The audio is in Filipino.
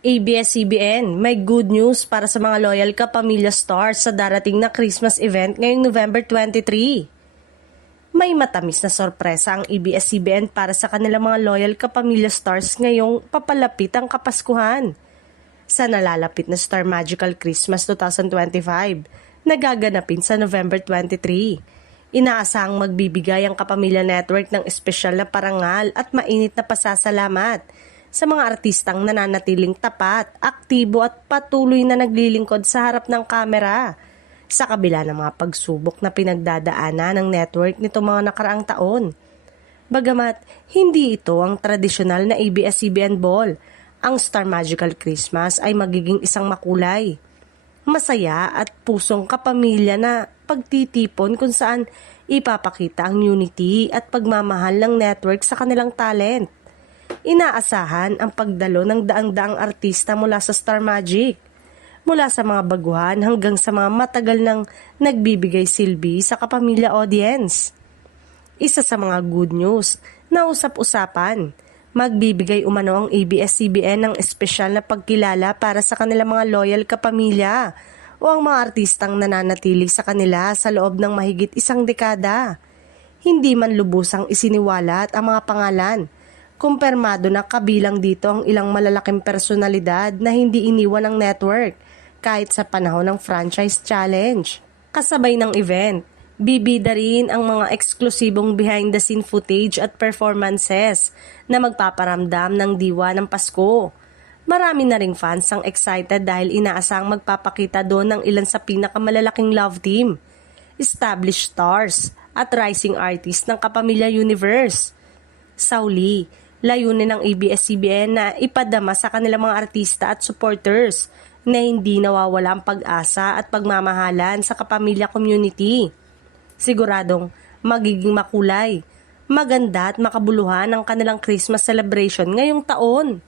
ABS-CBN, may good news para sa mga loyal Kapamilya stars sa darating na Christmas event ngayong November 23. May matamis na sorpresa ang ABS-CBN para sa kanilang mga loyal Kapamilya stars ngayong papalapit ang Kapaskuhan. Sa nalalapit na Star Magical Christmas 2025, nagaganapin sa November 23. Inaasahang magbibigay ang Kapamilya Network ng espesyal na parangal at mainit na pasasalamat sa mga artistang nananatiling tapat, aktibo at patuloy na naglilingkod sa harap ng kamera sa kabila ng mga pagsubok na pinagdadaanan ng network nito mga nakaraang taon. Bagamat hindi ito ang tradisyonal na ABS-CBN Ball, ang Star Magical Christmas ay magiging isang makulay, masaya at pusong kapamilya na pagtitipon kung saan ipapakita ang unity at pagmamahal ng network sa kanilang talent. Inaasahan ang pagdalo ng daang-daang artista mula sa Star Magic, mula sa mga baguhan hanggang sa mga matagal nang nagbibigay silbi sa Kapamilya audience. Isa sa mga good news na usap-usapan, magbibigay umano ang ABS-CBN ng espesyal na pagkilala para sa kanilang mga loyal kapamilya o ang mga artistang nananatili sa kanila sa loob ng mahigit isang dekada. Hindi man lubusang isiniwalat ang mga pangalan. Kumpirmado na kabilang dito ang ilang malalaking personalidad na hindi iniwan ng network kahit sa panahon ng franchise challenge. Kasabay ng event, bibida rin ang mga eksklusibong behind-the-scene footage at performances na magpaparamdam ng diwa ng Pasko. Marami na ring fans ang excited dahil inaasang magpapakita doon ng ilan sa pinakamalalaking love team, established stars at rising artists ng Kapamilya Universe. Sa huli, layunin ng ABS-CBN na ipadama sa kanilang mga artista at supporters na hindi nawawala ang pag-asa at pagmamahalan sa Kapamilya community. Siguradong magiging makulay, maganda at makabuluhan ang kanilang Christmas celebration ngayong taon.